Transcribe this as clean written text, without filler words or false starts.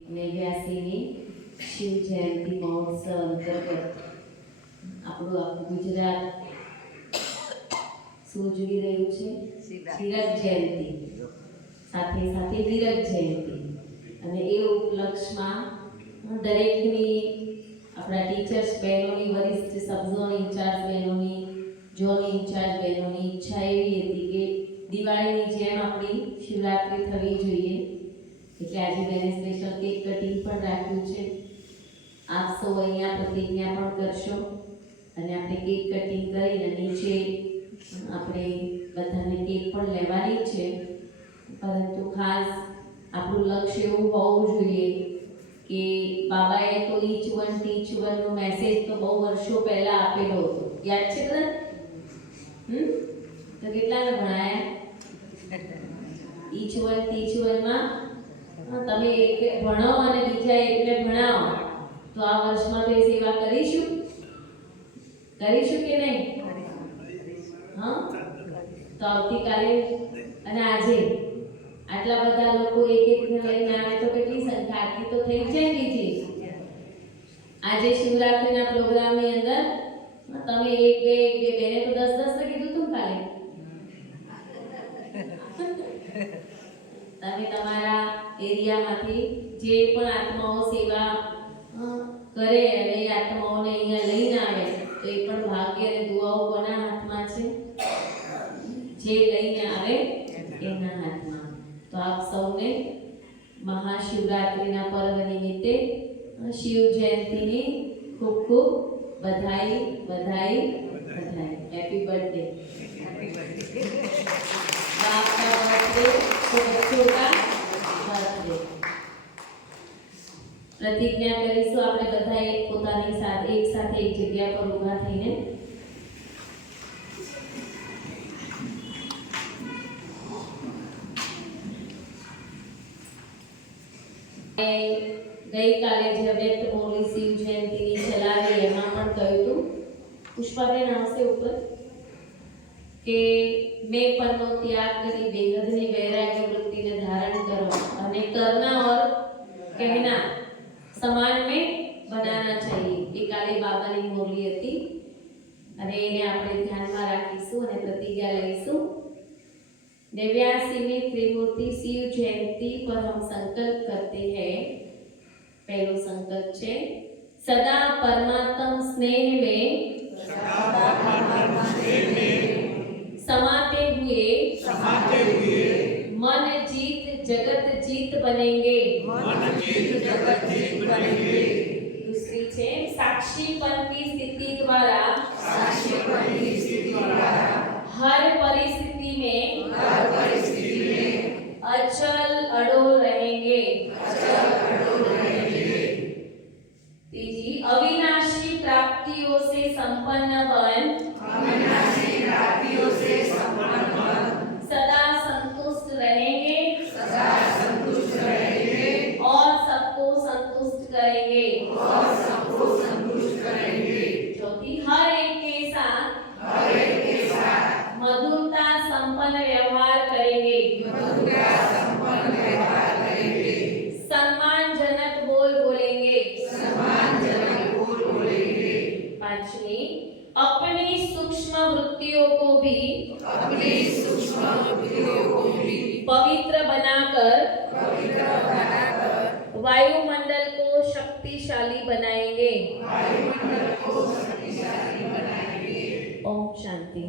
89ની શિવ જયંતિ મહોત્સવ અંતર્ગત આપણું આખું ગુજરાત શું જોઈ રહ્યું છે? હીરક જયંતિ સાથે સાથે હીરક જયંતિ, અને એ ઉપલક્ષમાં દરેકની આપણા ટીચર્સ બહેનોની, વરિષ્ઠ સબઝોન ઇન્ચાર્જ બહેનોની, ઝોન ઇન્ચાર્જ બહેનોની ઈચ્છા એવી હતી કે દિવાળીની જેમ આપણી શિવરાત્રિ થવી જોઈએ, એટલે આજે બેને સ્પેશિયલ કેક કટિંગ પણ રાખ્યું છે. આપ સૌ અહીંયા પ્રતિજ્ઞા પણ કરશો અને આપણે કેક કટિંગ કરીને નીચે આપણે બધાને કેક પણ લેવાની છે. પરંતુ ખાસ આપણું લક્ષ્ય એવું હોવું જોઈએ કે બાબાએ તો ઈચ વન ટીચ વન નો મેસેજ તો બહુ વર્ષો પહેલા આપેલો હતો, યાદ છે બધા? તો કેટલાને ભણાયા? ઈચ વન ટીચ વનમાં તમે એક ભણો અને બીજા એકને ભણાવો, તો આ વર્ષમાં તો એ સેવા કરીશું કે નહીં? હા, તો આવતીકાલે અને આજે આટલા બધા લોકો એક એકને લઈને આવે તો કેટલી સંખ્યા, આટલી તો થઈ જાય બીજી. આજે શિવરાત્રિના પ્રોગ્રામની અંદર તમે એક બે બેને તો 10 કીધું તું કાલે. તમે તમારા એરિયામાંથી જે પણ આત્માઓ સેવા કરે અને એ આત્માઓને અહીંયા લઈને આવે, તો એ પણ ભાગ્ય અને દુઆઓ કોના હાથમાં છે? જે લઈને આવે એના હાથમાં. તો આપ સૌને મહાશિવરાત્રિના પર્વ નિમિત્તે શિવ જયંતિની ખૂબ ખૂબ બધાઈ બધાઈ બધાઈ. Happy birthday. आपका बर्थडे तो बच्चों का बर्थडे. प्रतिज्ञा કરીશું આપણે બધા એક પોતાની સાથે એક સાથે એક જગ્યા પર ઊભા થઈને. ગઈકાલે જે વ્યક્ત મોલી શિવ જયંતિની ચલાવી એમાં પણ કહ્યું હતું, પુષ્પાબેન આવશે ઉપર, કે मैं परनो त्याग करी बेहदनी वैराग्य वृत्ति ने धारण करो અને करना और कहना समान में बनाना चाहिए. ये काले बाबाની મોરલી હતી અને એને આપણે ધ્યાનમાં રાખીશું અને પ્રતિજ્ઞા લઈશું. 89वीं त्रिमूर्ति शिव जयंती पर हम संकल्प करते हैं. पहलो संकल्प છે सदा परमात्म स्नेह में समाते हुए मन जीत जगत जीत बनेंगे. दूसरी છે साक्षीपन की स्थिति द्वारा हर परिस्थिति में अचल अड़ोल रहेंगे. तीसरी अविनाशी प्राप्तियों से संपन्न बन सदा संतुष्ट रहेंगे और सबको संतुष्ट करेंगे. चौथी हर एक के साथ मधुरता संपन्न व्यवहार करेंगे. सम्मानजनक बोल बोलेंगे. पांचवी अपनी सूक्ष्म वृत्तियों को भी पवित्र बनाकर वायुमंडल को शक्तिशाली बनाएंगे. ओम शांति.